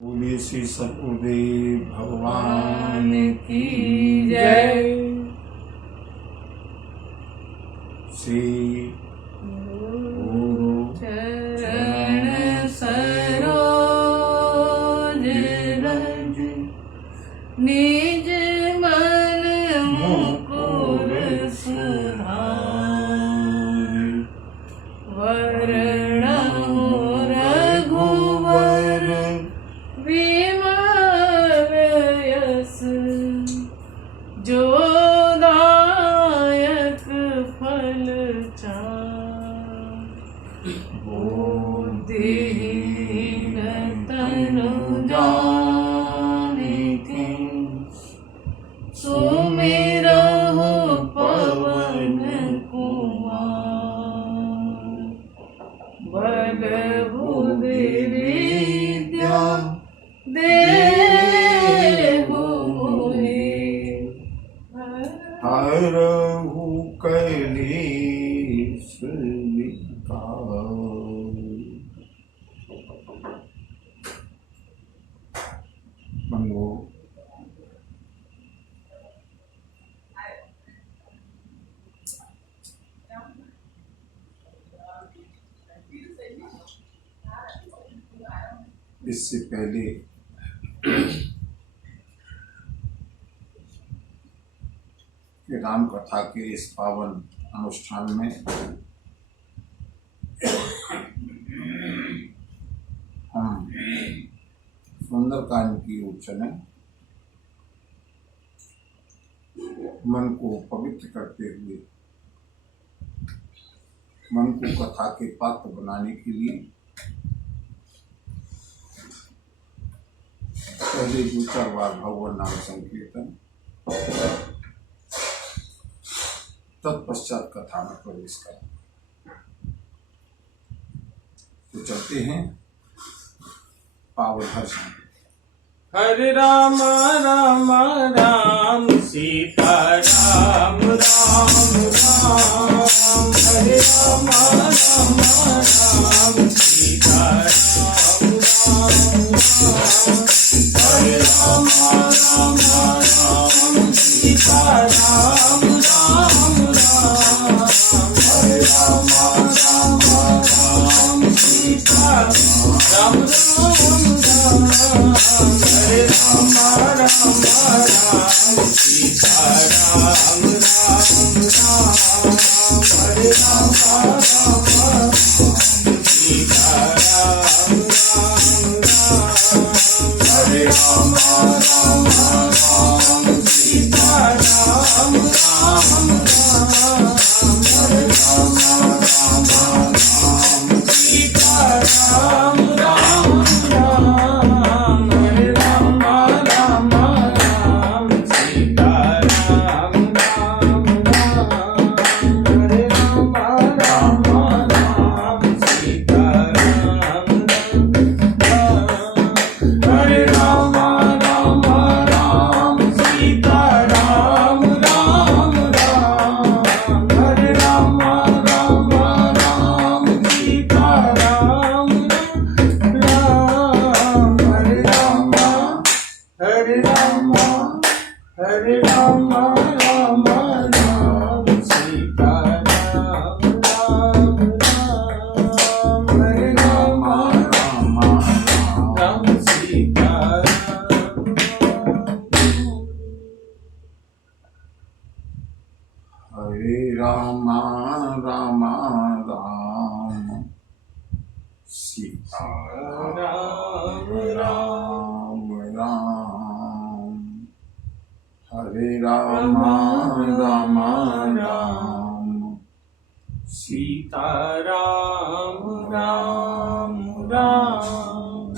बोलिए श्री सतगुरुदेव भगवान की जय। श्री गुरु चरण सरोज रज निज मन मुकुर सुधारि वरणहु रघुवर विमल यस जो दायक फल चारि बुद्धिहीन तनु जानिके सुमिरहु पवन कुमार बल बुद्धि विद्या देहु मोहि हरहु कलेश विकार। मंगो इससे पहले राम कथा के इस पावन अनुष्ठान में हम सुंदरकांड की ओर चले। मन को पवित्र करते हुए मन को कथा के पात्र बनाने के लिए पहले दो चार बार भगवान नाम संकीर्तन, तत्पश्चात कथा में प्रवेश करें। तो चलते हैं पावन हर्ष। हरे राम राम राम सीता राम राम राम हरे राम राम राम सीता राम राम राम हरे राम राम राम सीता राम राम राम हरे राम राम राम सीता राम राम राम हरे राम राम राम सीता राम राम राम हरे राम राम राम सीता राम राम राम हरे राम राम राम सीता राम राम राम हरे राम राम राम सीता राम राम राम हरे राम राम राम सीता राम राम राम हरे राम राम राम सीता राम राम हरे राम राम राम सीता राम राम राम हरे राम राम राम सीता राम राम हरे राम हरे राम राम राम सीता राम राम राम हरे राम राम सीता हरे राम राम राम सीता राम राम राम हरे राम राम राम सीता राम राम राम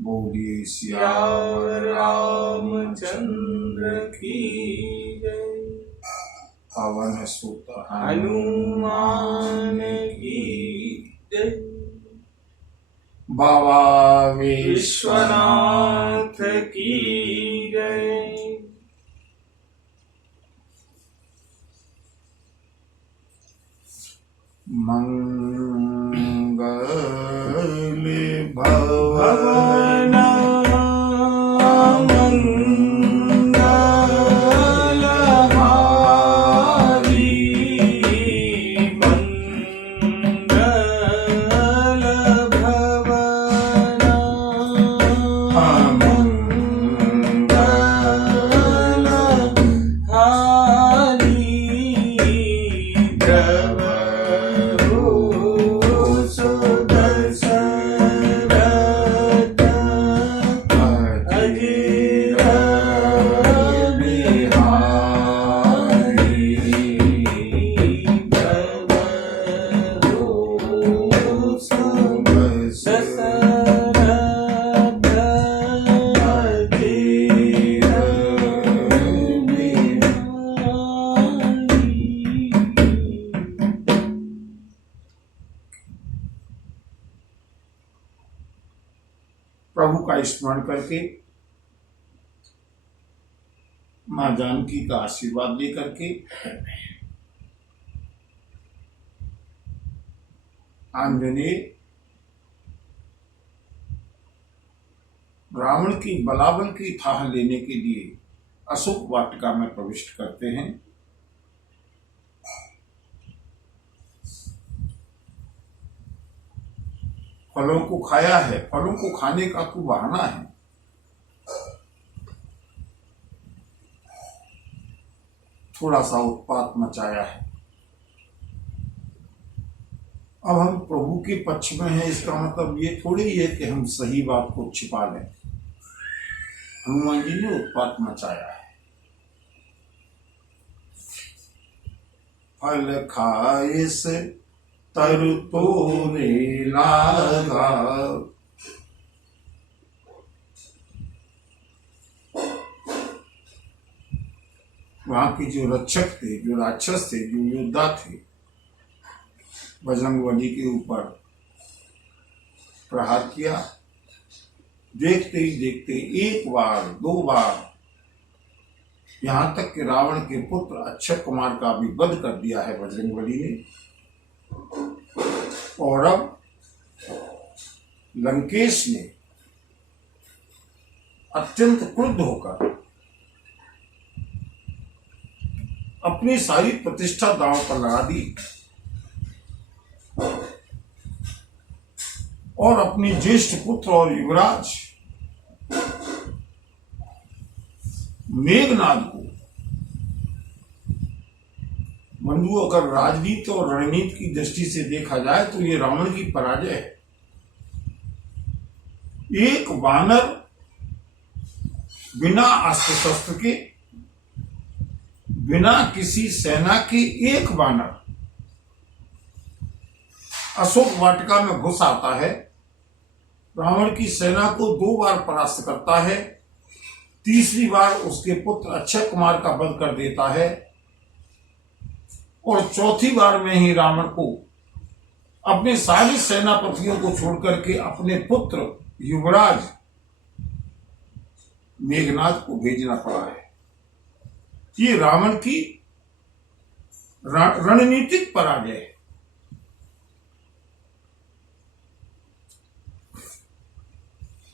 बोलिए श्याम रामचंद्र की जय। पवन सुत हनुमान की जय। बाबा विश्वनाथ की जय। मंगल भवन प्रभु का स्मरण करके, मां जानकी का आशीर्वाद लेकर के आंजनेय रावण की बलाबल की थाह लेने के लिए अशोक वाटिका में प्रविष्ट करते हैं। फलों को खाया है, फलों को खाने का तो बहाना है। थोड़ा सा उत्पात मचाया है। अब हम प्रभु के पक्ष में हैं, इसका मतलब ये थोड़ी ही है कि हम सही बात को छिपा लें। हनुमान जी ने उत्पात मचाया है। फल खाए से तर तोरे लागा, वहां के जो रक्षक थे, जो राक्षस थे, जो योद्धा थे, बजरंगबली के ऊपर प्रहार किया। देखते ही देखते एक बार, दो बार, यहां तक कि रावण के पुत्र अक्षय कुमार का भी वध कर दिया है बजरंगबली ने। और अब लंकेश ने अत्यंत क्रुद्ध होकर अपनी सारी प्रतिष्ठा दांव पर लगा दी और अपने ज्येष्ठ पुत्र और युवराज मेघनाद को, बंधु अगर राजनीति और रणनीति की दृष्टि से देखा जाए तो ये रावण की पराजय है। एक वानर बिना अस्त्र शस्त्र के, बिना किसी सेना के एक वानर अशोक वाटिका में घुस आता है, रावण की सेना को 2 बार परास्त करता है, तीसरी बार उसके पुत्र अक्षय कुमार का वध कर देता है और चौथी बार में ही रावण को अपने सारे सेनापतियों को छोड़कर के अपने पुत्र युवराज मेघनाद को भेजना पड़ा है। ये रावण की रणनीतिक पराजय है।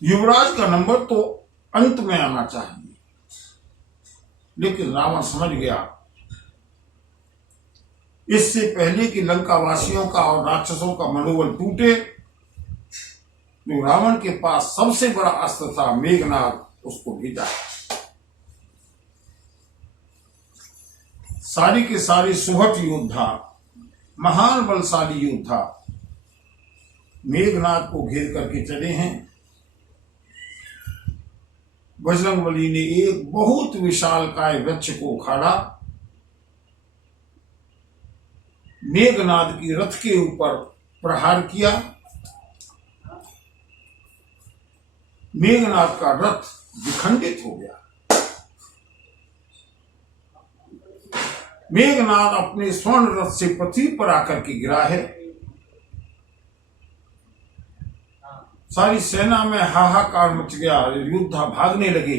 युवराज का नंबर तो अंत में आना चाहिए, लेकिन रावण समझ गया इससे पहले कि लंका वासियों का और राक्षसों का मनोबल टूटे, जो रावण के पास सबसे बड़ा अस्त्र था मेघनाद, उसको भेजा। सारी के सारे सुहट योद्धा, महान बलशाली योद्धा मेघनाद को घेर करके चले हैं। बजरंगबली ने एक बहुत विशालकाय वृक्ष को उखाड़ा, मेघनाद की रथ के ऊपर प्रहार किया। मेघनाद का रथ विखंडित हो गया। मेघनाद अपने स्वर्ण रथ से पृथ्वी पर आकर के गिरा है। सारी सेना में हाहाकार मच गया, योद्धा भागने लगे।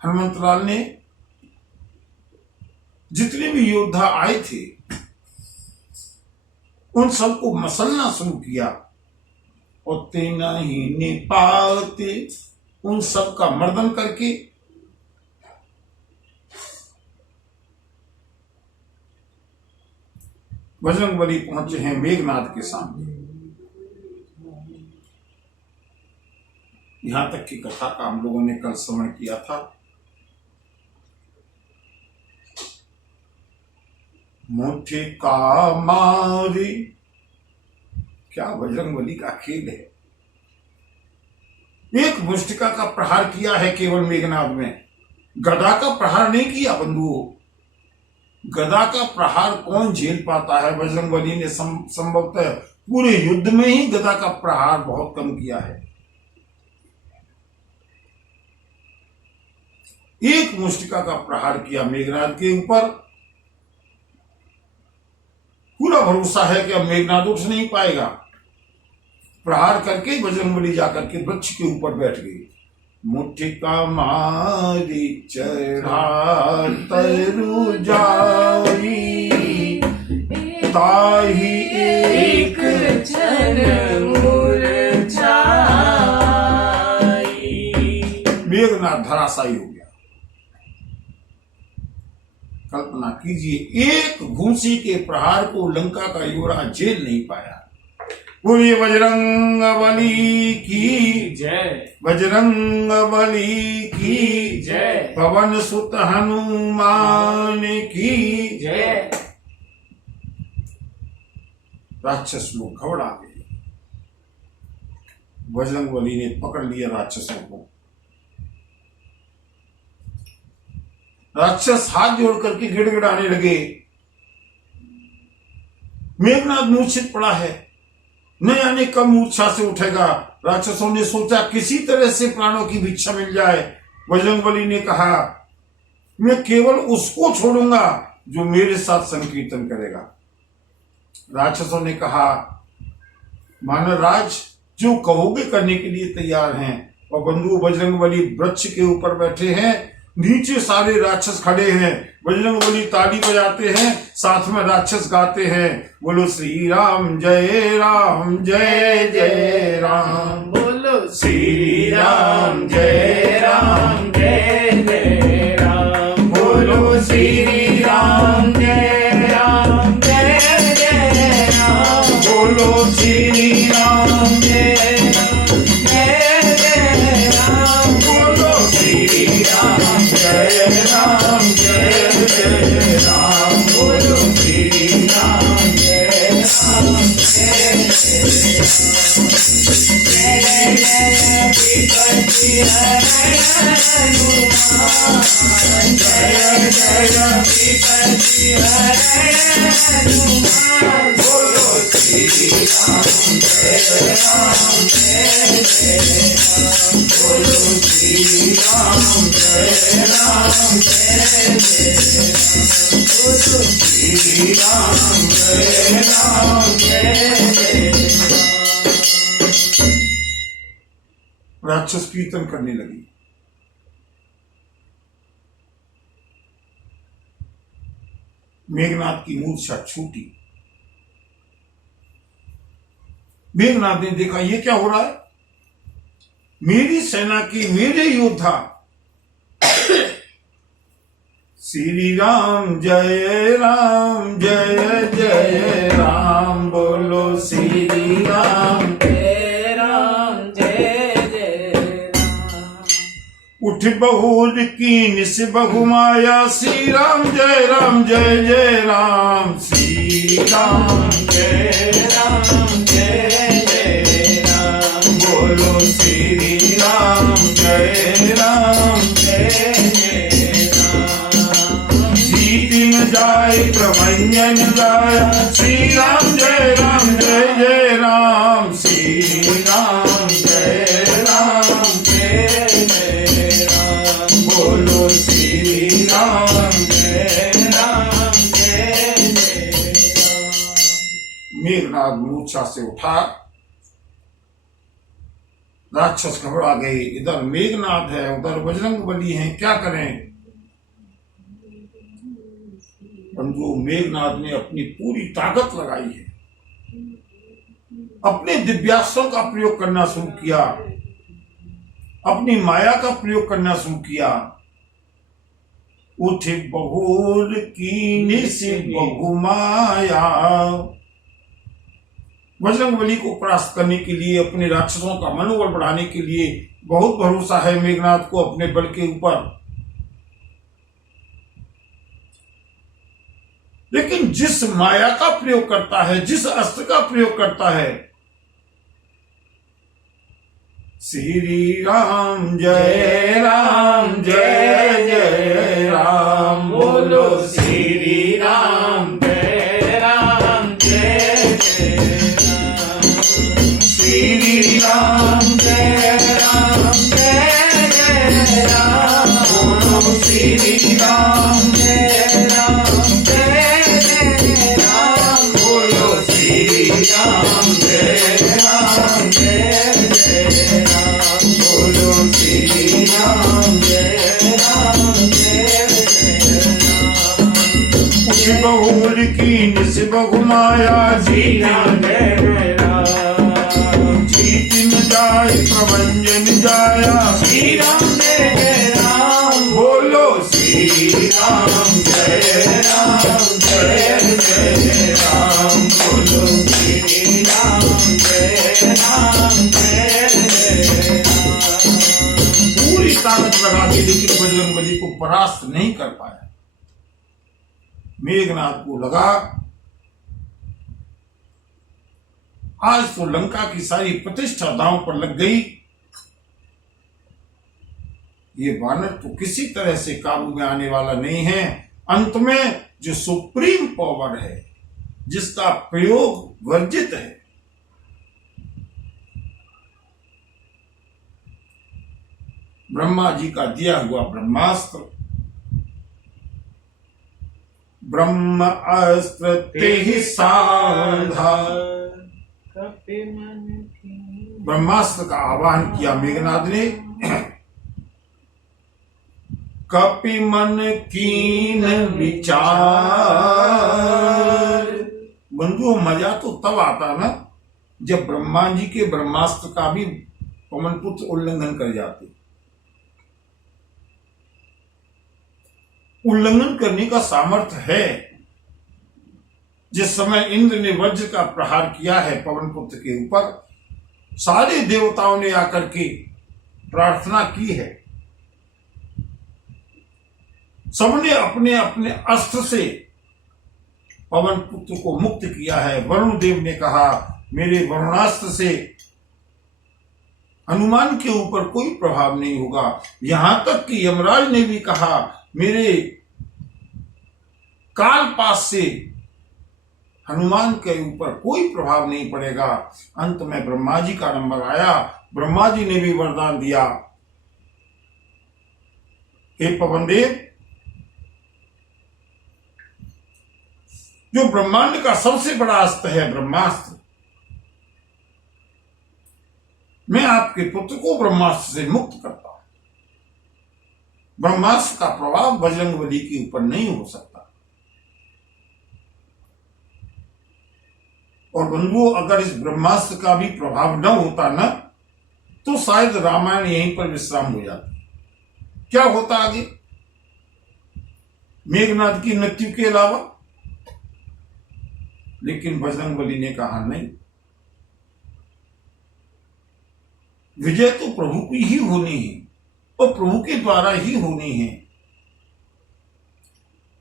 हनुमंतलाल ने जितने भी योद्धा आए थे उन सबको मसलना शुरू किया और तेना ही ने पाते उन सब का मर्दन करके बजरंगबली पहुंचे हैं मेघनाद के सामने। यहां तक की कथा का हम लोगों ने कल श्रवण किया था। मुठे का मारी, क्या बजरंगबली का खेल है। एक मुष्टिका का प्रहार किया है केवल मेघनाद में, गदा का प्रहार नहीं किया बंधुओं। गदा का प्रहार कौन झेल पाता है। बजरंगबली ने संभवतः पूरे युद्ध में ही गदा का प्रहार बहुत कम किया है। एक मुष्टिका का प्रहार किया मेघनाद के ऊपर, पूरा भरोसा है कि अब मेघनाद उठ नहीं पाएगा। प्रहार करके बजरंगबली जाकर के वृक्ष के ऊपर बैठ गई। मुठिका मारी चढ़ा तरु जाई, ताही एक क्षण मुरझाई। मेघनाद धराशायी हो गया। कल्पना कीजिए, एक घूंसी के प्रहार को लंका का युवराज झेल नहीं पाया। बोलिए बजरंगबली की जय, बजरंगबली की जय, पवन सुत हनुमान की जय। राक्षस लोग घबरा गए। बजरंगबली ने पकड़ लिया राक्षसों को। राक्षस हाथ जोड़ करके गिड़गिड़ाने लगे। मेघनाद मूर्छित पड़ा है, न जाने कब मूर्छा से उठेगा। राक्षसों ने सोचा किसी तरह से प्राणों की भिक्षा मिल जाए। बजरंगबली ने कहा, मैं केवल उसको छोड़ूंगा जो मेरे साथ संकीर्तन करेगा। राक्षसों ने कहा, मानवराज जो कहोगे करने के लिए तैयार हैं। और बंधु बजरंगबली वृक्ष के ऊपर बैठे हैं, नीचे सारे राक्षस खड़े हैं। बजरंगबली ताली बजाते हैं, साथ में राक्षस गाते हैं, बोलो श्री राम जय राम जय जय राम, बोलो श्री राम जय राम जय जय राम, बोलो श्री राम जय राम जय जय राम, बोलो श्री राम जय जय राम, बोलो श्री राम जय राम जय जय राम, बोलो श्री राम जय राम जय राक्षस कीर्तन करने लगी। मेघनाद की मूर्छा छूटी। मेघनाद ने देखा ये क्या हो रहा है। मेरी सेना के मेरे योद्धा श्री राम जय राम जय जय राम, बोलो श्री राम जय राम जय जय राम, उठ बहुर की निस बहु माया, श्री राम जय राम श्री राम जय राम जय राम, बोलो श्री राम जय राम जीत न जाए प्रभंजन गाया, श्री राम जय राम श्री राम जय राम, बोलो श्री राम मेघनाद मूर्छा से उठा। राक्षस घबरा गए। इधर मेघनाद है, उधर बजरंगबली है, क्या करें। बंधु मेघनाद ने अपनी पूरी ताकत लगाई है, अपने दिव्यास्त्रों का प्रयोग करना शुरू किया, अपनी माया का प्रयोग करना शुरू किया। उठ बहुर कीने से बहु माया, बजरंगबली को परास्त करने के लिए, अपने राक्षसों का मनोबल बढ़ाने के लिए बहुत भरोसा है मेघनाद को अपने बल के ऊपर। लेकिन जिस माया का प्रयोग करता है, जिस अस्त्र का प्रयोग करता है, श्री राम जय जय राम, बोलो श्री राम जय राम श्री राम जय राम, बोलो श्री राम जय राम, बोलो जय राम जय जय राम बोलो श्री राम जय राम जय जय राम उठी बहुल की निस बहुमाया श्री राम जय जय राम जीत न जाय प्रभंजन जाया श्री राम जय जय राम बोलो श्री राम जय राम जय जय राम बोलो श्री राम जय राम जय जय राम पूरी ताकत लगा दी लेकिन बजरंगबली को परास्त नहीं कर पाया। मेघनाथ को लगा आज तो लंका की सारी प्रतिष्ठा दांव पर लग गई, ये वानर तो किसी तरह से काबू में आने वाला नहीं है। अंत में जो सुप्रीम पावर है जिसका प्रयोग वर्जित है, ब्रह्मा जी का दिया हुआ ब्रह्मास्त्र, ब्रह्म अस्त्र ते ही साधा, ब्रह्मास्त्र का आवाहन किया मेघनाथ ने। कपि मन कीन विचार। बंधुओं मजा तो तब आता ना जब ब्रह्मा जी के ब्रह्मास्त्र का भी पवन पुत्र उल्लंघन कर जाते। उल्लंघन करने का सामर्थ्य है। जिस समय इंद्र ने वज्र का प्रहार किया है पवन पुत्र के ऊपर, सारे देवताओं ने आकर के प्रार्थना की है, सबने अपने अपने अस्त्र से पवन पुत्र को मुक्त किया है। वरुण देव ने कहा मेरे वरुणास्त्र से हनुमान के ऊपर कोई प्रभाव नहीं होगा। यहां तक कि यमराज ने भी कहा मेरे कालपास से हनुमान के ऊपर कोई प्रभाव नहीं पड़ेगा। अंत में ब्रह्मा जी का नंबर आया। ब्रह्मा जी ने भी वरदान दिया, हे पवन देव, जो ब्रह्मांड का सबसे बड़ा अस्त्र है ब्रह्मास्त्र, मैं आपके पुत्र को ब्रह्मास्त्र से मुक्त करता हूं। ब्रह्मास्त्र का प्रभाव बजरंगबली के ऊपर नहीं हो सकता। और बंधुओं अगर इस ब्रह्मास्त्र का भी प्रभाव न होता ना तो शायद रामायण यहीं पर विश्राम हो जाती। क्या होता आगे मेघनाथ की मृत्यु के अलावा? लेकिन बजरंगबली ने कहा नहीं, विजय तो प्रभु की ही होनी है और प्रभु के द्वारा ही होनी है।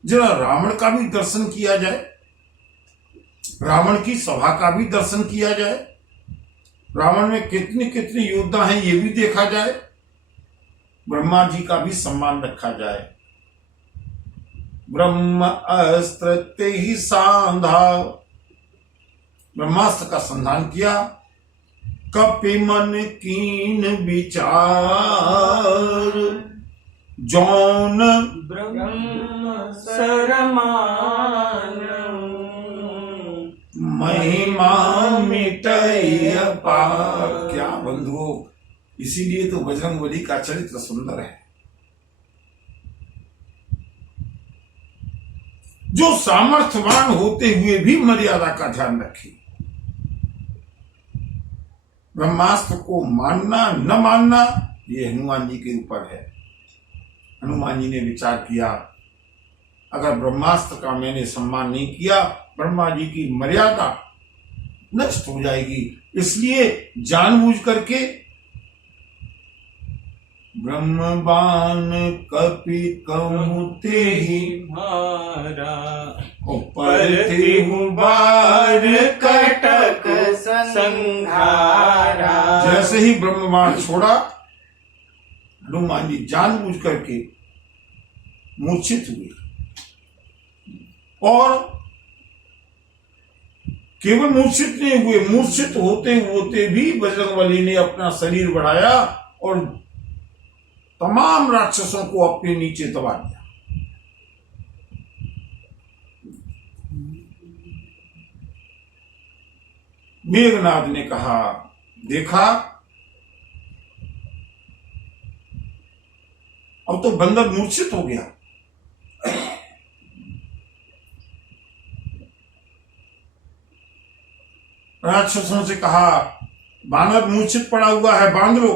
जरा रावण का भी दर्शन किया जाए, रावण की सभा का भी दर्शन किया जाए, रावण में कितने कितने योद्धा हैं ये भी देखा जाए, ब्रह्मा जी का भी सम्मान रखा जाए। ब्रह्म अस्त्र ते ही सांधा, ब्रह्मास्त्र का संधान किया। कपि मन कीन विचार, जौन ब्रह्म सरमान महिमा मिटय पार। क्या बंधुओं, इसीलिए तो बजरंगबली का चरित्र सुंदर है। जो सामर्थ्यवान होते हुए भी मर्यादा का ध्यान रखे। ब्रह्मास्त्र को मानना न मानना ये हनुमान जी के ऊपर है। हनुमान जी ने विचार किया अगर ब्रह्मास्त्र का मैंने सम्मान नहीं किया ब्रह्मा जी की मर्यादा नष्ट हो जाएगी, इसलिए जानबूझ करके ब्रह्मबान कपि कमुते ही मारा परते बार कटक संहारा। जैसे ही ब्रह्मबाण छोड़ा हनुमान जी जानबूझ करके मूर्छित हुए और केवल मूर्छित नहीं हुए, मूर्छित होते होते भी बजरंगबली ने अपना शरीर बढ़ाया और तमाम राक्षसों को अपने नीचे दबा दिया। मेघनाद ने कहा, देखा अब तो बंदर मूर्छित हो गया। राक्षसों से कहा, बानर मूर्छित पड़ा हुआ है, बांध लो।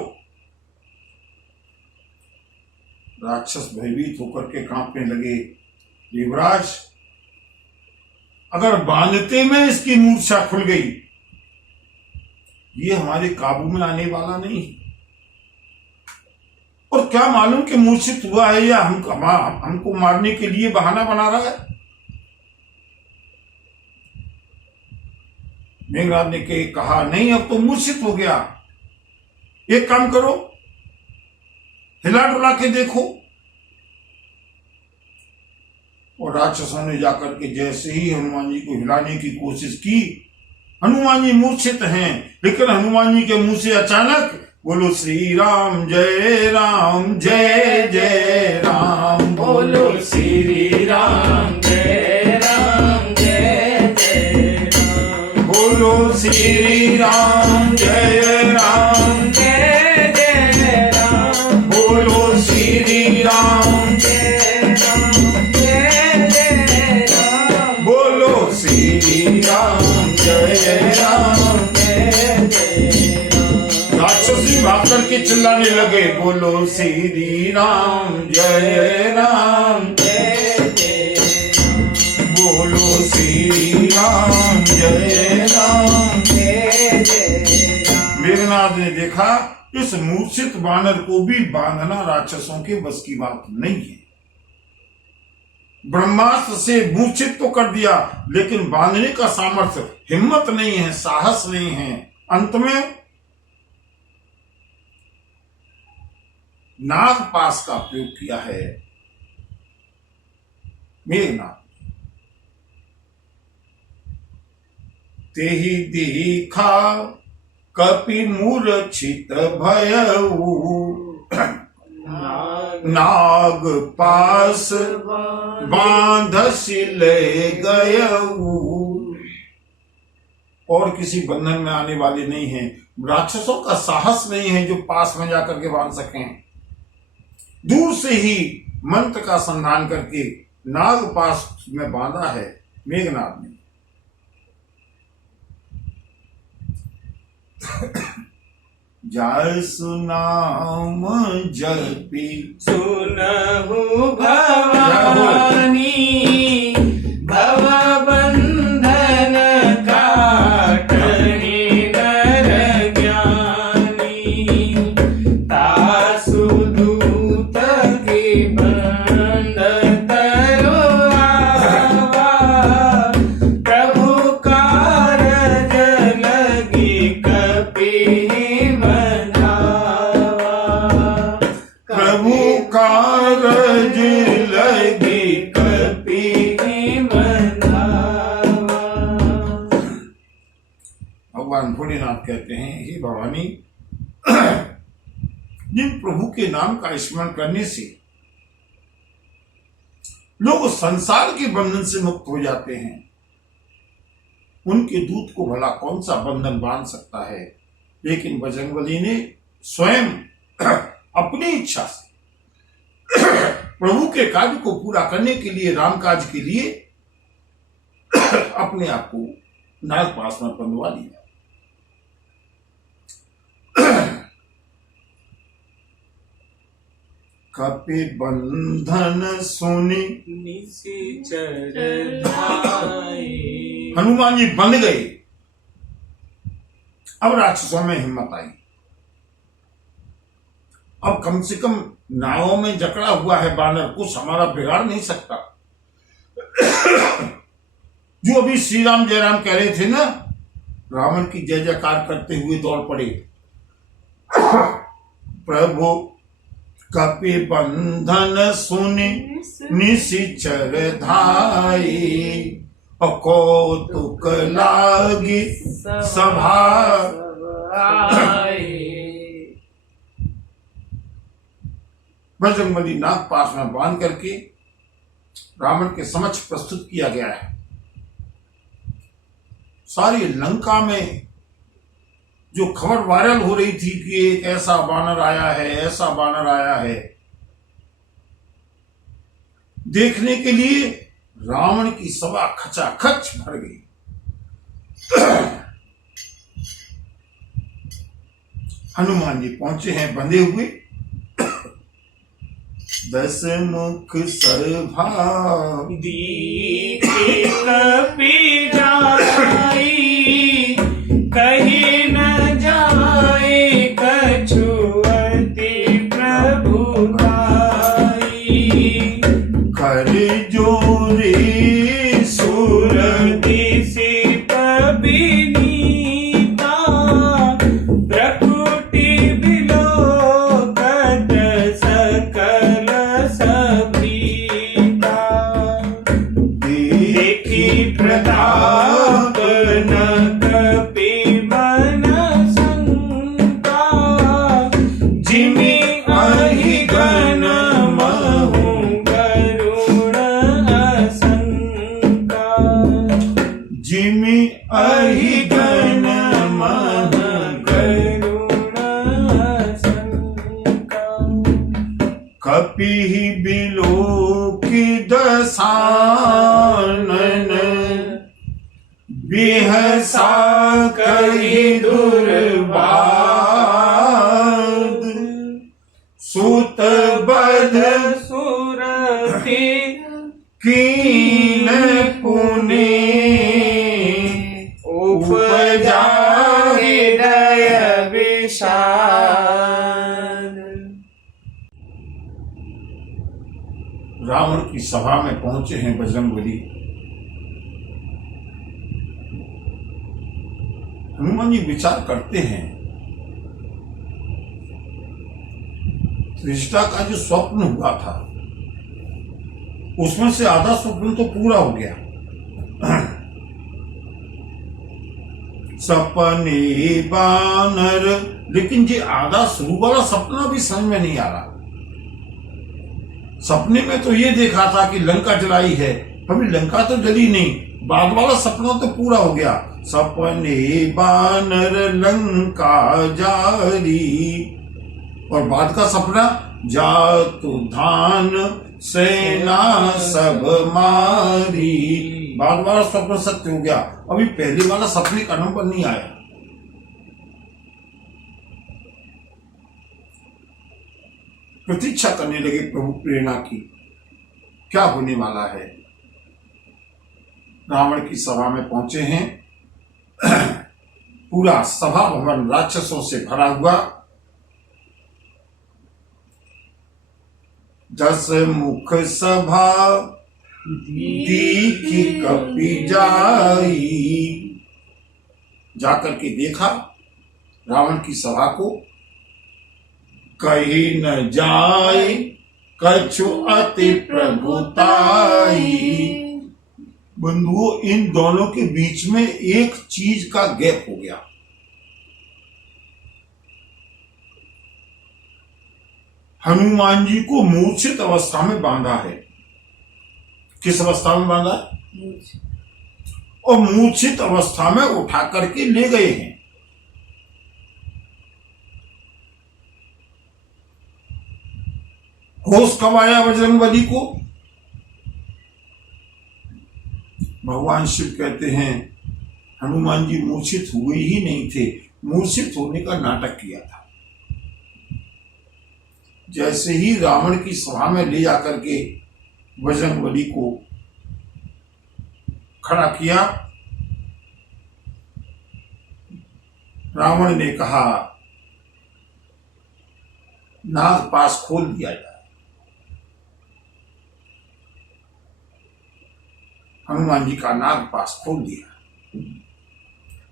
राक्षस भयभीत होकर के कांपने लगे। युवराज, अगर बांधते में इसकी मूर्छा खुल गई, ये हमारे काबू में आने वाला नहीं। और क्या मालूम कि मूर्छित हुआ है या हमको मारने के लिए बहाना बना रहा है। मेघनाद ने कहा, नहीं, अब तो मूर्छित हो गया, एक काम करो, हिला डुला के देखो। और राक्षसों ने जाकर के जैसे ही हनुमान जी को हिलाने की कोशिश की, हनुमान जी मूर्छित हैं, लेकिन हनुमान जी के मुंह से अचानक बोलो श्री राम जय जय राम, बोलो श्री राम जय जय राम, बोलो श्री राम जय जय राम, बोलो श्री राम जय राम, बोलो श्री राम जय राम। राक्षसी भाग करके चिल्लाने लगे, बोलो श्री राम जय राम, बोलो श्री राम जय राम। मेघनाद ने देखा इस मूर्छित बानर को भी बांधना राक्षसों के बस की बात नहीं है। ब्रह्मास्त्र से मूर्छित तो कर दिया, लेकिन बांधने का सामर्थ्य, हिम्मत नहीं है, साहस नहीं है। अंत में नागपाश का प्रयोग किया है मेघनाद। तेहि देखा कपि मूर्छित भयऊ, नाग पास बांधसि ले गयऊ। और किसी बंधन में आने वाले नहीं हैं। राक्षसों का साहस नहीं है जो पास में जाकर के बांध सकें। दूर से ही मंत्र का संधान करके नाग पास में बांधा है मेघनाद ने। जय सुनाम जपी सुनहु भवानी, भव बंधन काटहि नर ज्ञानी, तासु दूत की बंद तरो आवा, प्रभु कारज लगी कपि कारज लगी कपि। भगवान भोलेनाथ कहते हैं, हे भवानी, जिन प्रभु के नाम का स्मरण करने से लोग संसार के बंधन से मुक्त हो जाते हैं, उनके दूत को भला कौन सा बंधन बांध सकता है। लेकिन बजरंगबली ने स्वयं अपनी इच्छा से प्रभु के कार्य को पूरा करने के लिए, राम काज के लिए अपने आप को नागपाश में बंधवा लिया। कपि बंधन सुनि निशिचर धाई। हनुमान जी बंध गए। अब राक्षसों में हिम्मत आई। अब कम से कम नावों में जकड़ा हुआ है बानर, कुछ हमारा बिगाड़ नहीं सकता। जो अभी श्री राम जय राम कह रहे थे ना, रावण की जय जयकार करते हुए दौड़ पड़े। प्रभु कपि बंधन सुनि निशिचर धाई, कौतुक लागी सभा। बजरंगबली नागपाश में बांध करके रावण के समक्ष प्रस्तुत किया गया है। सारी लंका में जो खबर वायरल हो रही थी कि एक ऐसा बानर आया है, ऐसा बानर आया है, देखने के लिए रावण की सभा खचाखच भर गई। हनुमान जी पहुंचे हैं बंधे हुए। 10 मुख सरभा दीपिक कपि जाई, कहीं न जाए कछु अति प्रभुताई। कर जोरे सुर दिसित विनीता, प्रकृति विलोकत सकल सभीता। देखी प्रताप न कपि मन शंका, जिमि अहिगन महु गरुण असंका। जिमि अहिगन मह गरुण असंका। कपिहि बिलोकित दसानन, बिहसा कहि दुर्बाद। सुत बध सुरति कीन पुने, उपजा हृदय विषाद। रावण की सभा में पहुंचे हैं बजरंगबली। हनुमान जी विचार करते हैं, त्रिष्टा का जो स्वप्न हुआ था उसमें से आधा स्वप्न तो पूरा हो गया। सपने बानर, लेकिन ये आधा शुरू वाला सपना भी समझ में नहीं आ रहा। सपने में तो ये देखा था कि लंका जलाई है, अभी लंका तो जली नहीं, बाद वाला सपना तो पूरा हो गया। सपने बानर लंका जारी, और बाद का सपना जातु धान सेना सब मारी। बाद वाला स्वप्न सत्य हो गया, अभी पहले वाला सपने का नंबर नहीं आया। प्रतीक्षा करने लगे प्रभु प्रेरणा की, क्या होने वाला है। रावण की सभा में पहुंचे हैं। पूरा सभा भवन राक्षसों से भरा हुआ। 10 मुख सभा दीखी कपि जाई। जाकर के देखा रावण की सभा को, कहीं न जाए कछु अति प्रभुताई। बंधुओं, इन दोनों के बीच में एक चीज का गैप हो गया। हनुमान जी को मूर्छित अवस्था में बांधा है। किस अवस्था में बांधा है? और मूर्छित अवस्था में उठा करके ले गए हैं। होश कब आया बजरंगबली को? भगवान शिव कहते हैं हनुमान जी मूर्छित हुए ही नहीं थे, मूर्छित होने का नाटक किया था। जैसे ही रावण की सभा में ले जाकर के बजरंगबली को खड़ा किया, रावण ने कहा नाग पास खोल दिया जाए। हनुमान जी का नाग पास खोल दिया।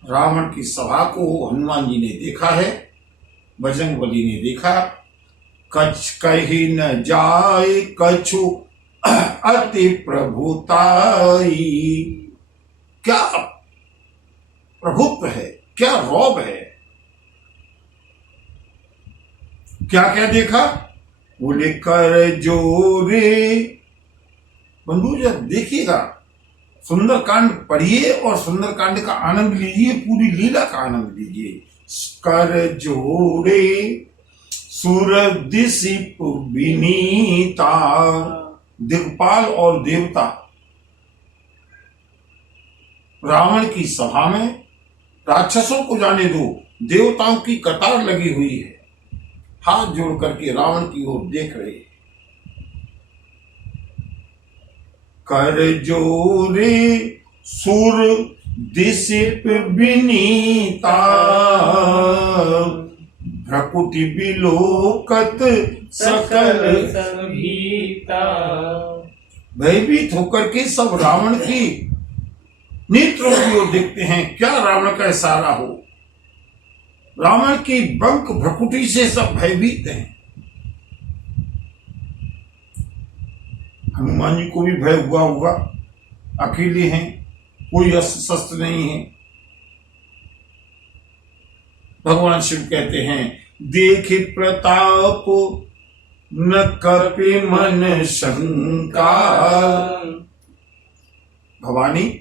रावण की सभा को हनुमान जी ने देखा है, बजरंगबली ने देखा। कछ कही न जाए कछु अति प्रभुताई। क्या प्रभुत्व है, क्या रौब है। क्या क्या देखा? बोले कर जोरे। बंधु जब देखिएगा, सुंदरकांड पढ़िए और सुंदरकांड का आनंद लीजिए, पूरी लीला का आनंद लीजिए। कर जोड़े सुर दिशिप विनीता। दिग्पाल और देवता रावण की सभा में, राक्षसों को जाने दो, देवताओं की कतार लगी हुई है, हाथ जोड़ करके रावण की ओर देख रहे हैं। कर जोरे सुर दिशिप विनीता, भ्रकुटि बिलोकत सकल संभीता। भयभीत होकर के सब रावण की नेत्रों की ओर देखते हैं, क्या रावण का इशारा हो। रावण की बंक भ्रकुटी से सब भयभीत हैं। हनुमान जी को भी भय हुआ होगा, अकेले हैं, कोई अस्त्र शस्त्र नहीं है। भगवान शिव कहते हैं, देख प्रताप न कपि मन शंका। भवानी,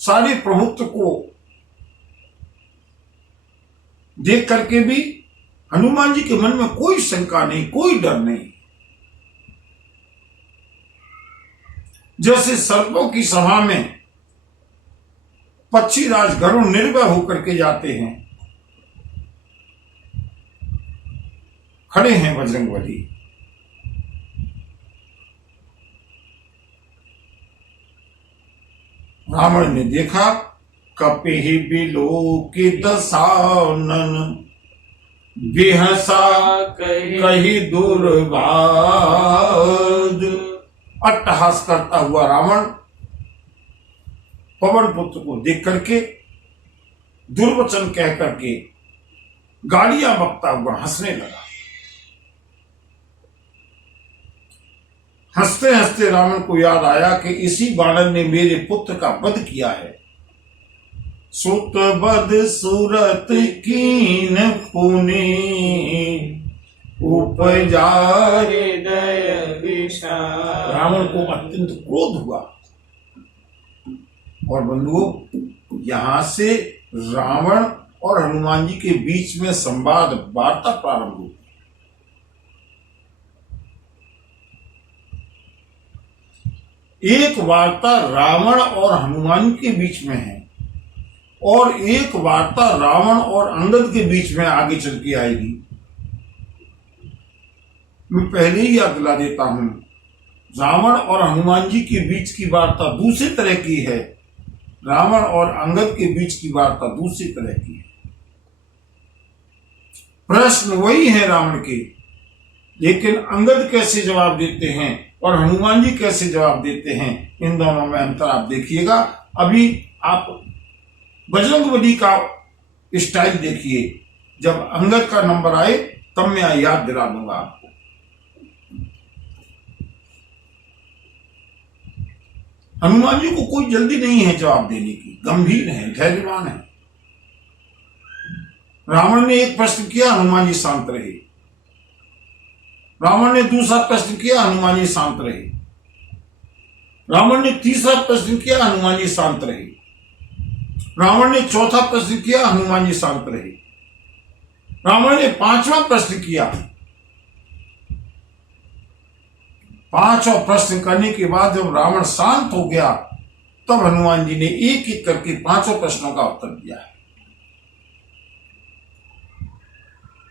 सारे प्रभुत्व को देख करके भी हनुमान जी के मन में कोई शंका नहीं, कोई डर नहीं। जैसे सर्पों की सभा में पक्षीराज गरुड़ निर्भय होकर के जाते हैं, खड़े हैं बजरंगबली। रावण ने देखा, कपिहि बिलोकित दशानन, बिहसा कही दुर्वाद। अट्टहास करता हुआ रावण पवन पुत्र को देख करके दुर्वचन कह करके गालियां बकता हुआ हंसने लगा। हंसते हंसते रावण को याद आया कि इसी बानर ने मेरे पुत्र का वध किया है। सुत बध सूरत कीन पुनि, उपजा हृदय विशाल। रावण को अत्यंत क्रोध हुआ। और बंधुओं, यहां से रावण और हनुमान जी के बीच में संवाद वार्ता प्रारंभ हुई। एक वार्ता रावण और हनुमान के बीच में है और एक वार्ता रावण और अंगद के बीच में आगे चल के आएगी। मैं पहले ही याद दिला देता हूं, रावण और हनुमान जी के बीच की वार्ता दूसरी तरह की है, रावण और अंगद के बीच की वार्ता दूसरी तरह की है। प्रश्न वही है रावण के, लेकिन अंगद कैसे जवाब देते हैं और हनुमान जी कैसे जवाब देते हैं, इन दोनों में अंतर आप देखिएगा। अभी आप बजरंगबली का स्टाइल देखिए, जब अंगद का नंबर आए तब मैं याद दिला दूंगा आपको। हनुमान जी को कोई जल्दी नहीं है जवाब देने की, गंभीर है, धैर्यवान है। रावण ने एक प्रश्न किया, हनुमान जी शांत रहे। रावण ने दूसरा प्रश्न किया, हनुमान जी शांत रहे। रावण ने तीसरा प्रश्न किया, हनुमान जी शांत रहे। रावण ने चौथा प्रश्न किया, हनुमान जी शांत रहे। रावण ने पांचवा प्रश्न किया। पांचवा प्रश्न करने के बाद जब रावण शांत हो गया, तब हनुमान जी ने एक एक करके पांचों प्रश्नों का उत्तर दिया है।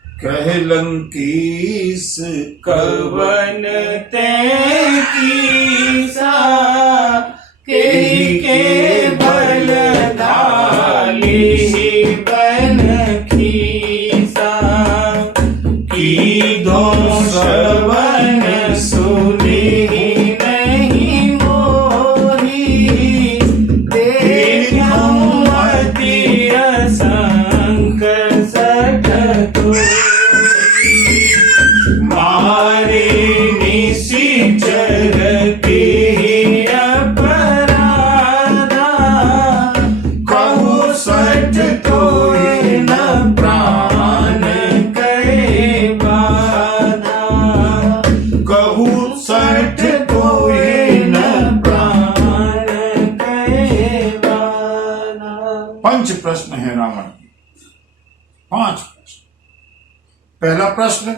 कह लंकेश कवन तैसा के बल धाली बन खीसा, की दो श्रवण सुनी नहीं मोही, देखूं अति असंख सठतु, मारे निशिचर की अपराधा, कहु सठ तोय न प्राण कहे बाधा, कहू सठ तोय न प्राण कहे बाधा। पंच प्रश्न है रावण के। 5 प्रश्न। पहला प्रश्न,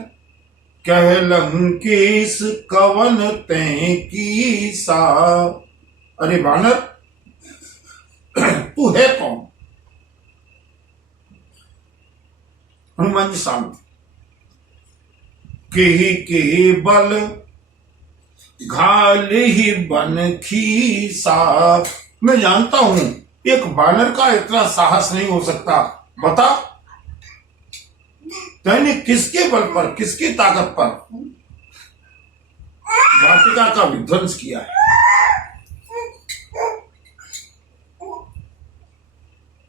कह लंकेश कवन तैं कीसा। अरे बानर, तू है कौन? हनुमान जी शांत। के बल घाल ही बन खीसा। मैं जानता हूं एक बानर का इतना साहस नहीं हो सकता। बता, तैने किसके बल पर, किसकी ताकत पर वाटिका का विध्वंस किया है?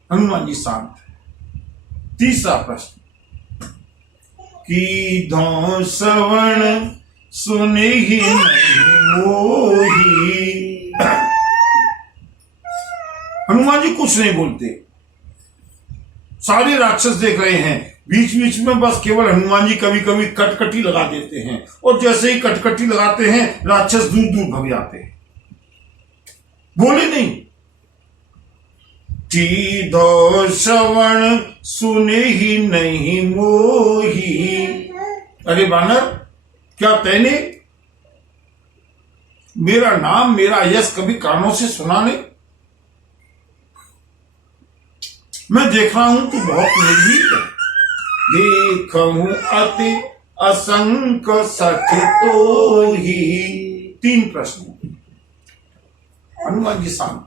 हनुमान जी शांत। तीसरा प्रश्न, की धौ श्रवण सुने ही नहीं मोही। हनुमान जी कुछ नहीं बोलते, सारे राक्षस देख रहे हैं। बीच बीच में बस केवल हनुमान जी कभी कभी कटकटी लगा देते हैं, और जैसे ही कटकटी लगाते हैं राक्षस दूर दूर भाग जाते हैं, बोले नहीं। दो श्रवण सुने ही नहीं मोही। अरे बानर, क्या तैने मेरा नाम, मेरा यश कभी कानों से सुना नहीं? मैं देख रहा हूं तू बहुत निर्भीक है। देखूं अति असंख्य सठ तो ही। 3 प्रश्न। हनुमान जी शांत।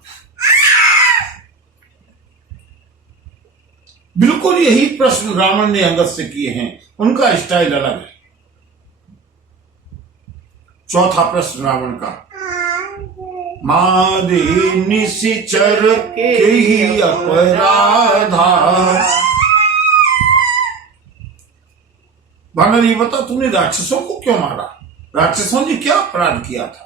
बिल्कुल यही प्रश्न रावण ने अंगद से किए हैं, उनका स्टाइल अलग है। चौथा प्रश्न रावण का, मारे निशिचर के ही अपराधा। बानर, ये बता, तूने राक्षसों को क्यों मारा? राक्षसों ने क्या अपराध किया था?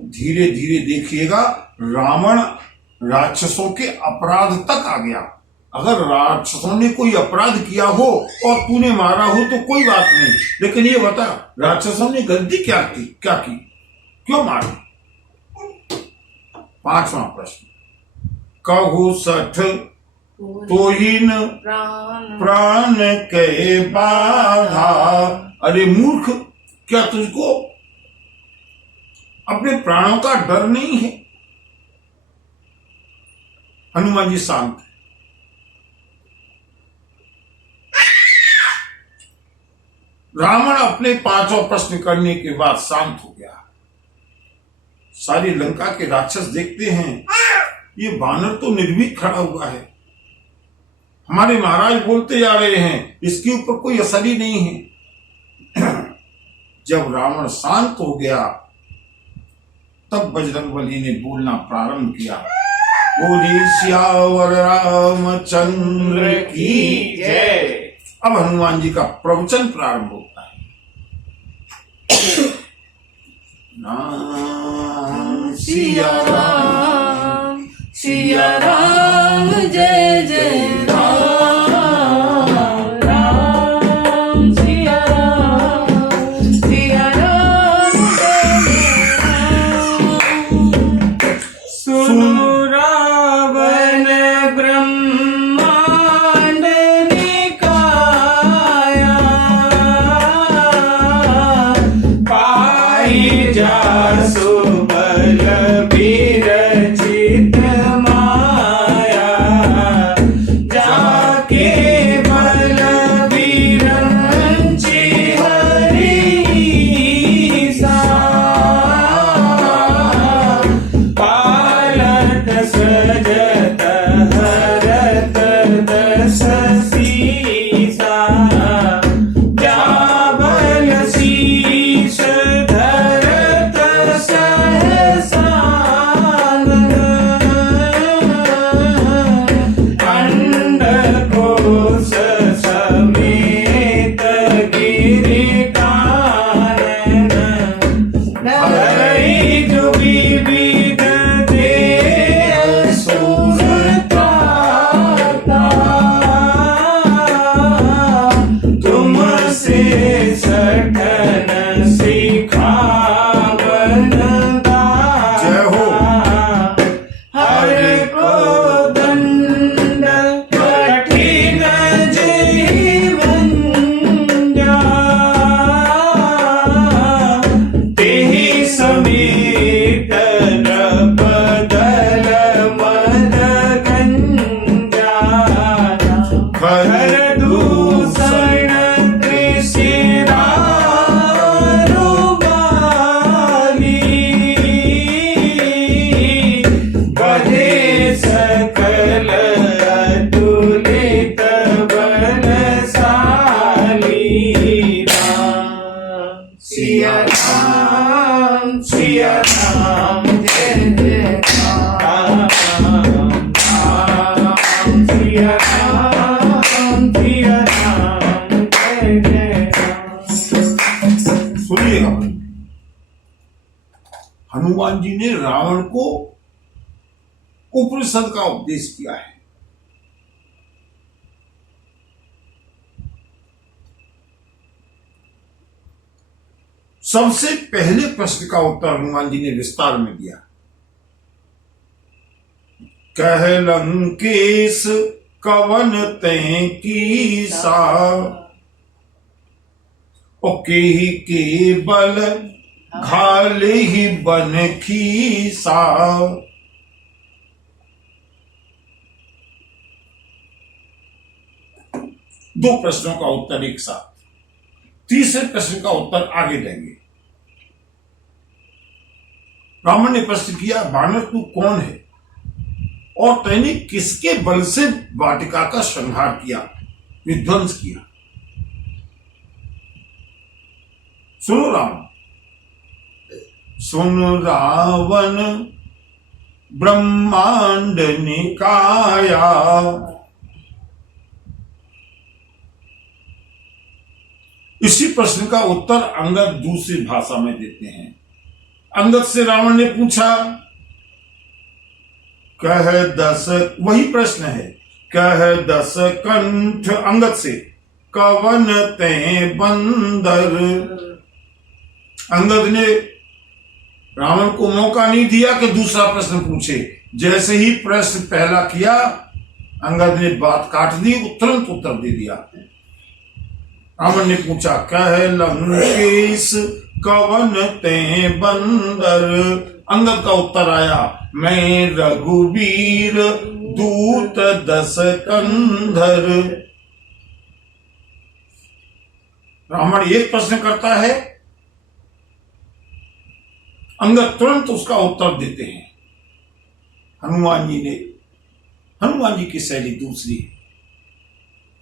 धीरे धीरे देखिएगा, रावण राक्षसों के अपराध तक आ गया। अगर राक्षसों ने कोई अपराध किया हो और तूने मारा हो तो कोई बात नहीं, लेकिन ये बता, राक्षसों ने गलती क्या की, क्यों मारी? 5वां प्रश्न, कहु सठ तोहिन प्राण के बाधा। अरे मूर्ख, क्या तुझको अपने प्राणों का डर नहीं है? हनुमान जी शांत। रावण अपने 5वां प्रश्न करने के बाद शांत हो गया। सारी लंका के राक्षस देखते हैं, ये बानर तो निर्भीक खड़ा हुआ है, हमारे महाराज बोलते जा रहे हैं, इसके ऊपर कोई असर ही नहीं है। जब रावण शांत हो गया तब बजरंगबली ने बोलना प्रारंभ किया। बोली सियावर रामचंद्र की जय। अब हनुमान जी का प्रवचन प्रारंभ होता है। नाम सिया राम, सिया राम, जय जय राम, राम सिया राम, सिया राम, जय जय राम। सुनो रावण ब्रह्मांड निकाया, पाई जासु बल विरचित माया, जाके बल विरंचि हरि सा, पालत जी ने रावण को उपनिषद का उपदेश किया है। सबसे पहले प्रश्न का उत्तर हनुमान जी ने विस्तार में दिया। कह लंकेश कवन तैं कीसा, और के बल घाले ही बन खीसा। दो प्रश्नों का उत्तर एक साथ। तीसरे प्रश्न का उत्तर आगे देंगे। रावण ने प्रश्न किया, बानर तू कौन है और तैने किसके बल से वाटिका का संहार किया, विध्वंस किया? सुनो रावण, सुन रावण ब्रह्मांड निकाया। इसी प्रश्न का उत्तर अंगद दूसरी भाषा में देते हैं। अंगद से रावण ने पूछा, कह दस, वही प्रश्न है, कह दस कंठ। अंगद से, कवन ते बंदर। अंगद ने रावण को मौका नहीं दिया कि दूसरा प्रश्न पूछे। जैसे ही प्रश्न पहला किया, अंगद ने बात काट दी, तुरंत उत्तर दे दिया। रावण ने पूछा, कह लंकेश कवन ते बंदर। अंगद का उत्तर आया, मैं रघुवीर दूत दस कंधर। रावण एक प्रश्न करता है, अंगद तुरंत उसका उत्तर देते हैं। हनुमान जी की शैली दूसरी है,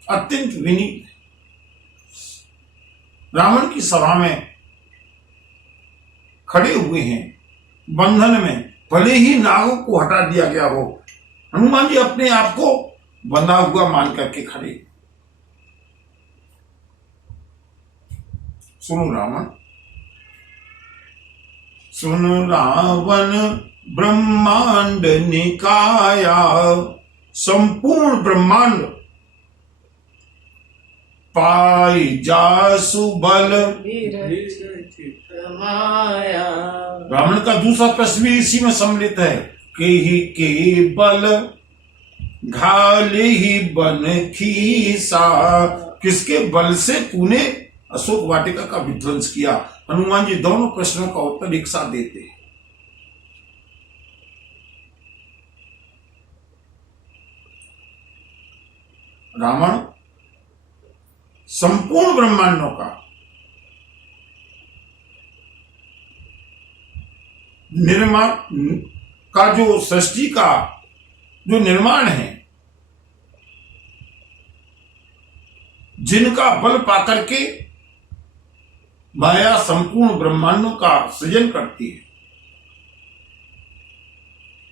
अत्यंत विनीत। रावण की सभा में खड़े हुए हैं, बंधन में, भले ही नागों को हटा दिया गया हो, हनुमान जी अपने आप को बंधा हुआ मान करके खड़े। सुनो रावण, सुन रावण ब्रह्मांड निकाया। संपूर्ण ब्रह्मांड पाई जासु बल। रावण का दूसरा प्रश्न भी इसी में सम्मिलित है, के बल घाले ही बन खीसा। किसके बल से तूने अशोक वाटिका का विध्वंस किया? हनुमान जी दोनों प्रश्नों का उत्तर एक साथ देते हैं। रावण संपूर्ण ब्रह्मांडों का निर्माण का, जो सृष्टि का जो निर्माण है, जिनका बल पाकर के माया संपूर्ण ब्रह्मांडों का सृजन करती है।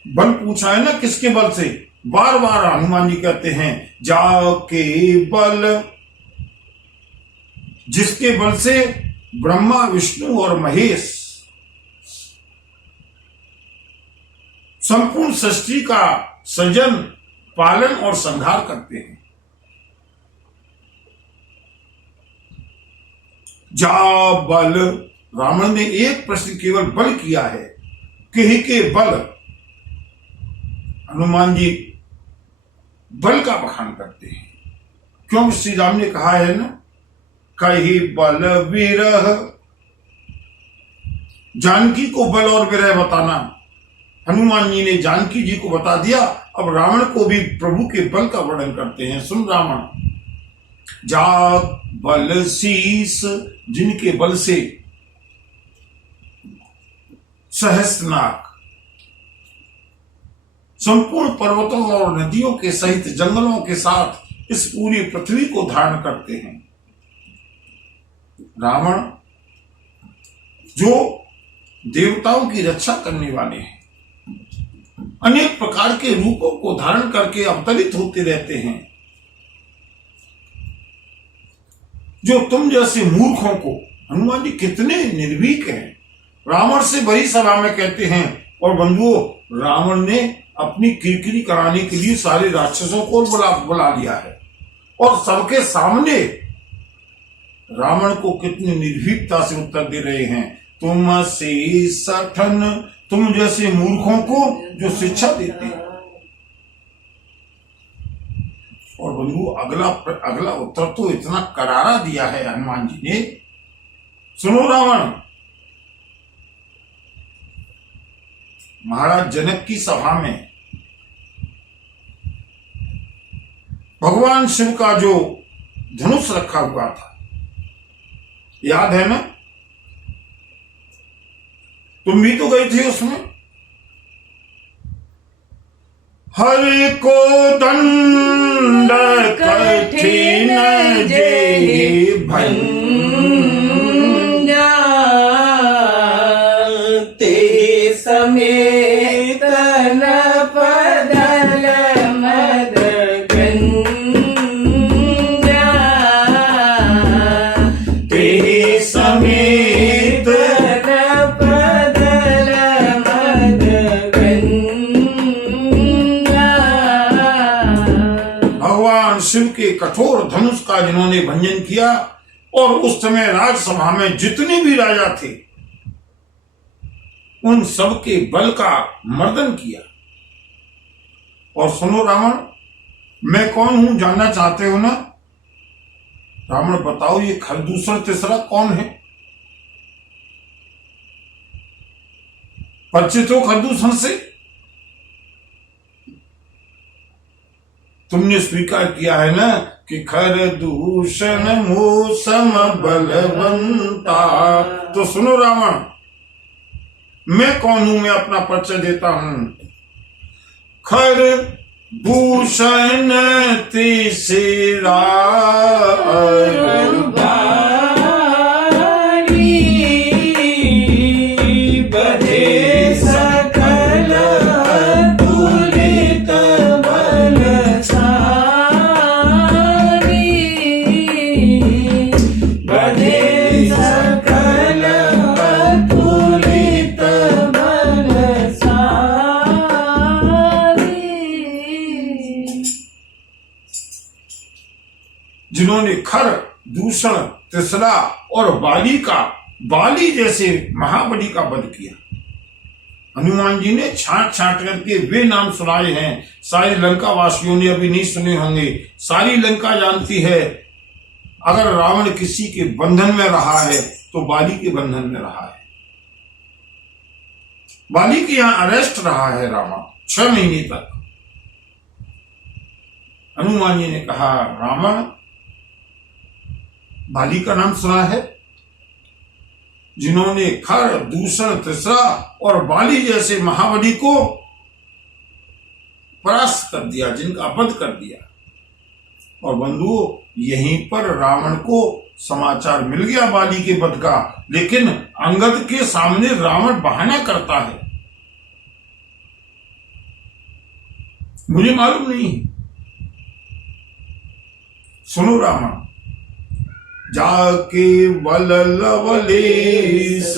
बल पूछा है ना, किसके बल से? बार बार हनुमान जी कहते हैं, जाके बल, जिसके बल से ब्रह्मा विष्णु और महेश संपूर्ण सृष्टि का सृजन, पालन और संहार करते हैं। जा बल, रावण ने एक प्रश्न केवल बल किया है, के बल। हनुमान जी बल का बखान करते हैं, क्योंकि श्री राम ने कहा है ना, कही बल विरह। जानकी को बल और विरह बताना, हनुमान जी ने जानकी जी को बता दिया। अब रावण को भी प्रभु के बल का वर्णन करते हैं। सुन रावण, जा बल शीस, जिनके बल से सहस्त्रनाग संपूर्ण पर्वतों और नदियों के सहित जंगलों के साथ इस पूरी पृथ्वी को धारण करते हैं। रावण जो देवताओं की रक्षा करने वाले हैं, अनेक प्रकार के रूपों को धारण करके अवतरित होते रहते हैं, जो तुम जैसे मूर्खों को, हनुमान जी कितने निर्भीक हैं, रावण से बड़ी सभा में कहते हैं, और बंधुओं, रावण ने अपनी किरकिरी कराने के लिए सारे राक्षसों को बुला लिया है और सबके सामने रावण को कितनी निर्भीकता से उत्तर दे रहे हैं, तुम से सठन, तुम जैसे मूर्खों को जो शिक्षा देते हैं। और बंधु, अगला उत्तर तो इतना करारा दिया है हनुमान जी ने। सुनो रावण, महाराज जनक की सभा में भगवान शिव का जो धनुष रखा हुआ था, याद है ना? तुम भी तो गए थे उसमें। हरि को दंड कठिन जेहि भंजा, ते समेत नपदल मद गंजा, ते समेत नपदल मद गंजा। भगवान शिव के कठोर धनुष का जिन्होंने भंजन किया और उस समय राजसभा में जितने भी राजा थे उन सब के बल का मर्दन किया। और सुनो रावण, मैं कौन हूं जानना चाहते हो ना? रावण बताओ, ये खरदूषण तीसरा कौन है? परिचित हो खरदूषण से? तुमने स्वीकार किया है ना कि खरदूषण मौसम बलवंता। तो सुनो रावण, मैं कौन हूं? मैं अपना परिचय देता हूं। खरदूषण तीसरा जिन्होंने खर, दूषण, तीसरा और बाली जैसे महाबली का वध किया। हनुमान जी ने छांट छांट करके वे नाम सुनाए हैं। सारी लंका वासियों ने अभी नहीं सुने होंगे। सारी लंका जानती है अगर रावण किसी के बंधन में रहा है तो बाली के बंधन में रहा है। बाली के यहां अरेस्ट रहा है रावण 6 महीने तक। हनुमान जी ने कहा, रावण, बाली का नाम सुना है? जिन्होंने खर, दूषण, तीसरा और बाली जैसे महाबली को परास्त कर दिया, जिनका वध कर दिया। और बंधुओं, यहीं पर रावण को समाचार मिल गया बाली के वध का, लेकिन अंगद के सामने रावण बहाना करता है। मुझे मालूम नहीं। सुनो रावण, जाके बल लवलेश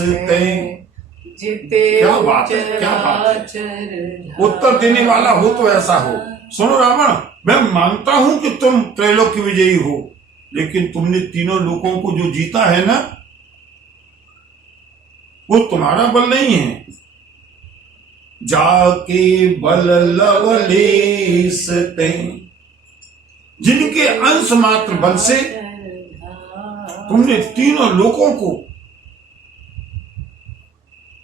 जिते क्या बात है, क्या बात है। उत्तर देने वाला हो तो ऐसा हो। सुनो रावण, मैं मानता हूं कि तुम त्रैलोक्य विजयी हो, लेकिन तुमने तीनों लोगों को जो जीता है ना, वो तुम्हारा बल नहीं है। जाके बल लवलेश जिनके अंश मात्र बल से तुमने तीनों लोगों को,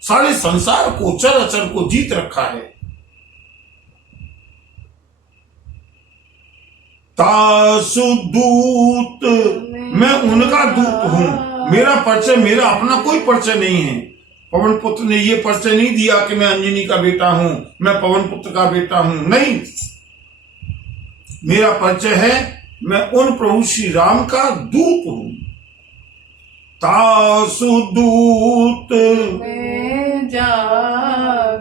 सारे संसार को, चराचर को जीत रखा है। तासु दूत, मैं उनका दूत हूं। मेरा परिचय, मेरा अपना कोई परिचय नहीं है। पवन पुत्र ने यह परिचय नहीं दिया कि मैं अंजनी का बेटा हूं, मैं पवन पुत्र का बेटा हूं। नहीं, मेरा परिचय है मैं उन प्रभु श्री राम का दूत हूं। तासु दूत में जा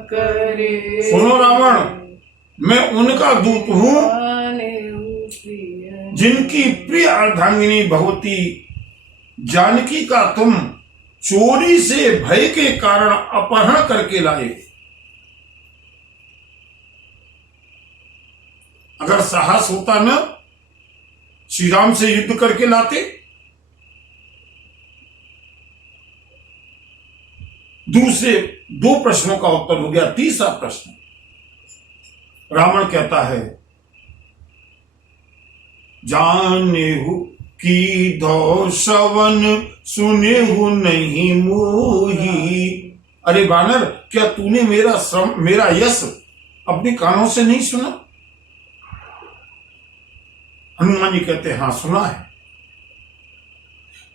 करे, सुनो रावण, मैं उनका दूत हूं जिनकी प्रिय अर्धांगिनी भगवती जानकी का तुम चोरी से भय के कारण अपहरण करके लाए। अगर साहस होता न, श्री राम से युद्ध करके लाते। दूसरे 2 प्रश्नों का उत्तर हो गया। तीसरा प्रश्न, रावण कहता है, जानेहु की धौ श्रवण सुनेहु नहीं मोही। अरे वानर, क्या तूने मेरा यश अपने कानों से नहीं सुना? हनुमान जी कहते हैं, हाँ सुना है।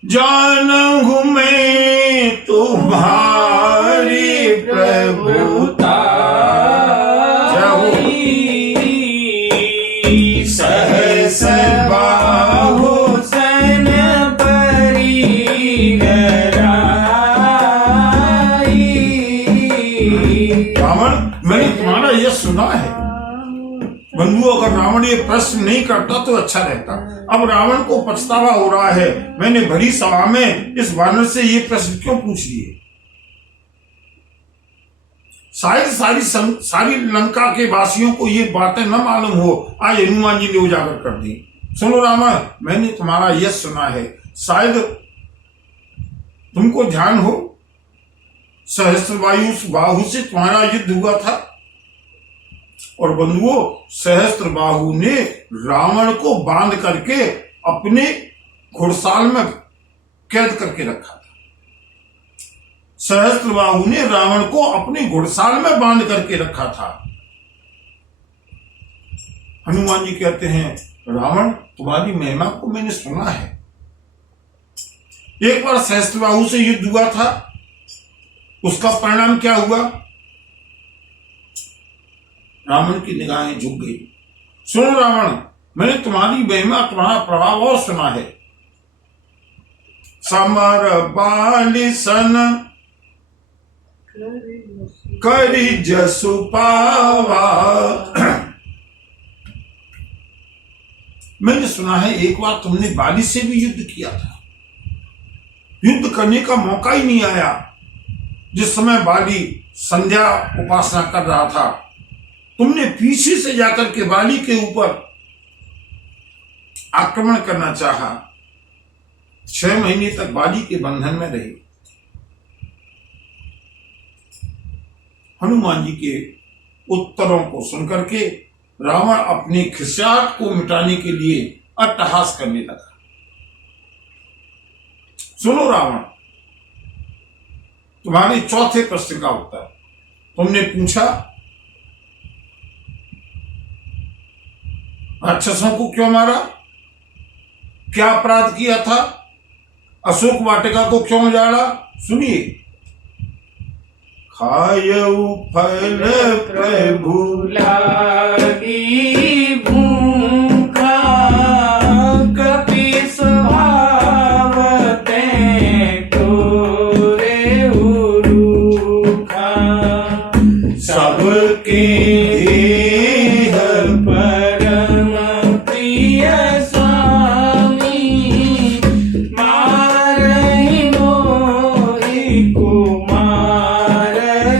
जानहु मैं तुम्हारी प्रभुता, सहस बाहु सन परी रावण, मैंने तुम्हारा यह सुना है। बंधु, अगर रावण ये प्रश्न नहीं करता तो अच्छा रहता। अब रावण को पछतावा हो रहा है, मैंने भरी सभा में इस वानर से ये प्रश्न क्यों पूछ लिए। शायद सारी लंका के वासियों को ये बातें न मालूम हो, आज हनुमान जी ने उजागर कर दी। सुनो रावण, मैंने तुम्हारा यश सुना है, शायद तुमको ध्यान हो, सहस्त्र बाहु से तुम्हारा युद्ध हुआ था। और बंधुओं, सहस्त्र बाहु ने रावण को बांध करके अपने घुड़साल में कैद करके रखा था। सहस्त्र बाहु ने रावण को अपने घुड़साल में बांध करके रखा था। हनुमान जी कहते हैं, रावण, तुम्हारी महिमा को मैंने सुना है। एक बार सहस्त्र बाहु से युद्ध हुआ था, उसका परिणाम क्या हुआ? रावण की निगाहें झुक गई। सुनो रावण, मैंने तुम्हारी महिमा, तुम्हारा प्रभाव और सुना है। समर बालिसन करी जसु पावा। मैंने सुना है एक बार तुमने बाली से भी युद्ध किया था। युद्ध करने का मौका ही नहीं आया। जिस समय बाली संध्या उपासना कर रहा था, तुमने पीछे से जाकर के बाली के ऊपर आक्रमण करना चाहा। 6 महीने तक बाली के बंधन में रहे। हनुमान जी के उत्तरों को सुनकर के रावण अपनी खिसियाहट को मिटाने के लिए अट्टहास करने लगा। सुनो रावण, तुम्हारे चौथे प्रश्न का उत्तर। तुमने पूछा राक्षसों को क्यों मारा, क्या अपराध किया था, अशोक वाटिका को क्यों उजाड़ा। सुनिए, खायऊ फल प्रभु लागी भूखा, कपि स्वभाव ते तोरे उरूखा। सबके परम प्रिय स्वामी, मारहि मोहि कुमार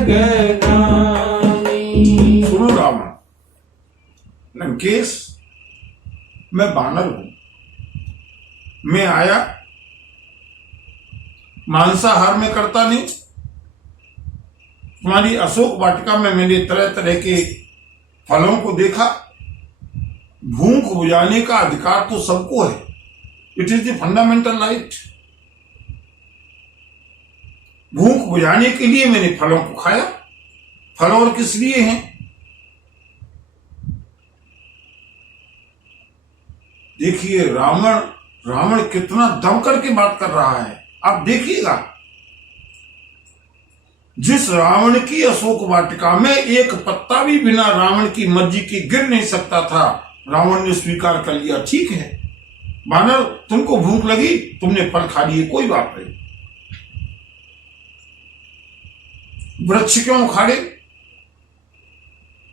गगामी। सुनो रावण, लंकेश, मैं बानर हूं। मैं आया, मांसाहार में करता नहीं। तुम्हारी अशोक वाटिका में मैंने तरह तरह के फलों को देखा। भूख बुझाने का अधिकार तो सबको है। It is the fundamental right. भूख बुझाने के लिए मैंने फलों को खाया। फल और किस लिए हैं? देखिए रावण कितना दम करके बात कर रहा है। आप देखिएगा, जिस रावण की अशोक वाटिका में एक पत्ता भी बिना रावण की मर्जी के गिर नहीं सकता था, रावण ने स्वीकार कर लिया। ठीक है बानर, तुमको भूख लगी, तुमने फल खा लिए, कोई बात नहीं। वृक्ष क्यों उखाड़े?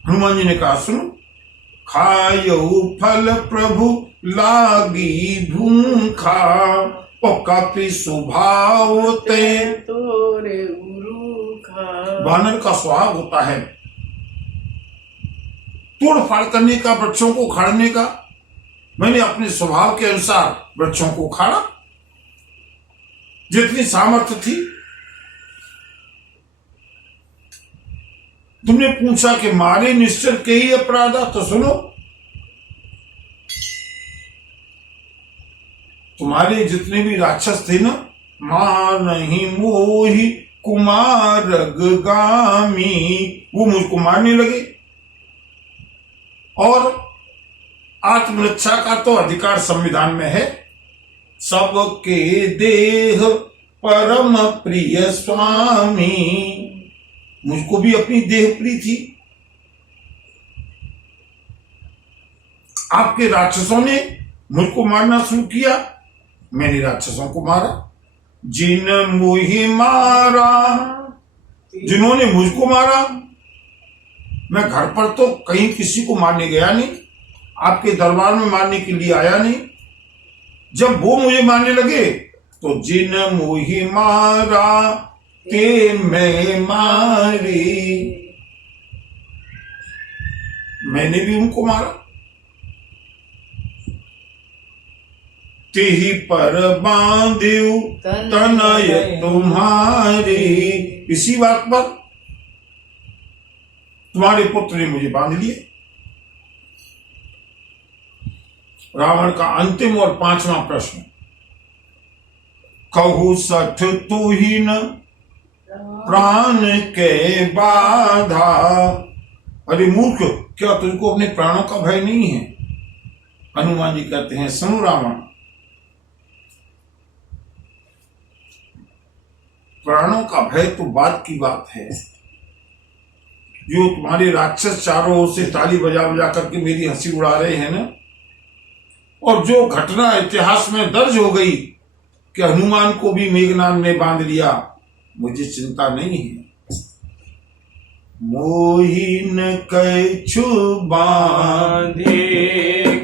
हनुमान जी ने कहा, सुनो, खायऊ फल प्रभु लागी भूखा, ओ कपि स्वभाव ते तोरे उरूखा। बानर का स्वभाव होता है तोड़ फाड़ करने का, वृक्षों को उखाड़ने का। मैंने अपने स्वभाव के अनुसार वृक्षों को उखाड़ा, जितनी सामर्थ्य थी। तुमने पूछा कि मारे निश्चर के ही अपराधा, तो सुनो, तुम्हारे जितने भी राक्षस थे ना, मां नहीं मोही कुमारग गामी, वो मुझको मारने लगे। और आत्मरक्षा का तो अधिकार संविधान में है। सबके देह परम प्रिय स्वामी, मुझको भी अपनी देह प्रिय थी। आपके राक्षसों ने मुझको मारना शुरू किया, मैंने राक्षसों को मारा। जिन मुझे मारा, जिन्होंने मुझको मारा, मैं घर पर तो कहीं किसी को मारने गया नहीं, आपके दरबार में मारने के लिए आया नहीं। जब वो मुझे मारने लगे तो जिन मुझे मारा ते मैं मारे, मैंने भी उनको मारा। ते ही पर बांधेऊ तनय तुम्हारे, इसी बात पर तुम्हारे पुत्र ने मुझे बांध लिए। रावण का अंतिम और 5वां प्रश्न, कहू सठ तू ही न प्राण के बाधा। अरे मूर्ख, क्या तुझको अपने प्राणों का भय नहीं है? हनुमान जी कहते हैं, सुनो रावण, प्राणों का भय तो बात की बात है। जो तुम्हारे राक्षस चारों ओर से ताली बजा बजा करके मेरी हंसी उड़ा रहे हैं ना, और जो घटना इतिहास में दर्ज हो गई कि हनुमान को भी मेघनाद ने बांध लिया, मुझे चिंता नहीं है। मोहिन कछु बांधे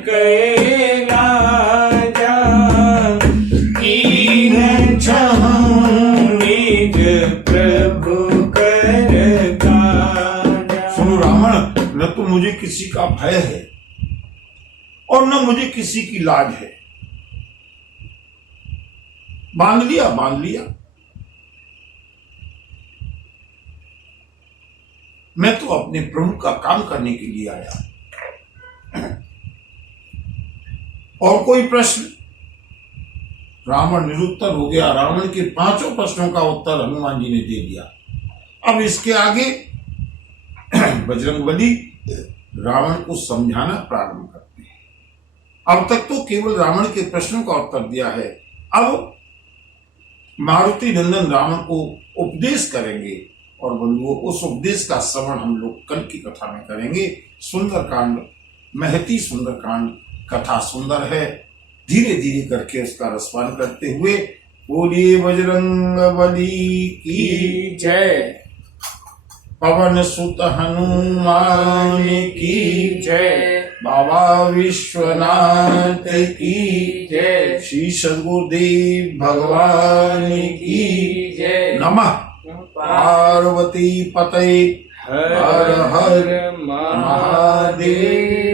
कै राजा, कीन छहु निज प्रभु कर काजा। सुनो रावण, न तो मुझे किसी का भय है और न मुझे किसी की लाज है। बांध लिया, बांध लिया। मैं तो अपने प्रभु का काम करने के लिए आया। और कोई प्रश्न? रावण निरुत्तर हो गया। रावण के 5 प्रश्नों का उत्तर हनुमान जी ने दे दिया। अब इसके आगे बजरंगबली रावण को समझाना प्रारंभ करते हैं। अब तक तो केवल रावण के प्रश्नों का उत्तर दिया है। अब मारुति नंदन रावण को उपदेश करेंगे और बंधुओं, उस उपदेश का श्रवण हम लोग कल की कथा में करेंगे। सुंदर कांड, महती सुंदर कांड, कथा सुंदर है। धीरे धीरे करके उसका रसपान करते हुए बोलिए बजरंगबली की जय, पवन सुत हनुमान की जय, बाबा विश्वनाथ की जय, श्री सद्गुरुदेव भगवान की जय। नमः। पार्वती पते हर हर महादेव।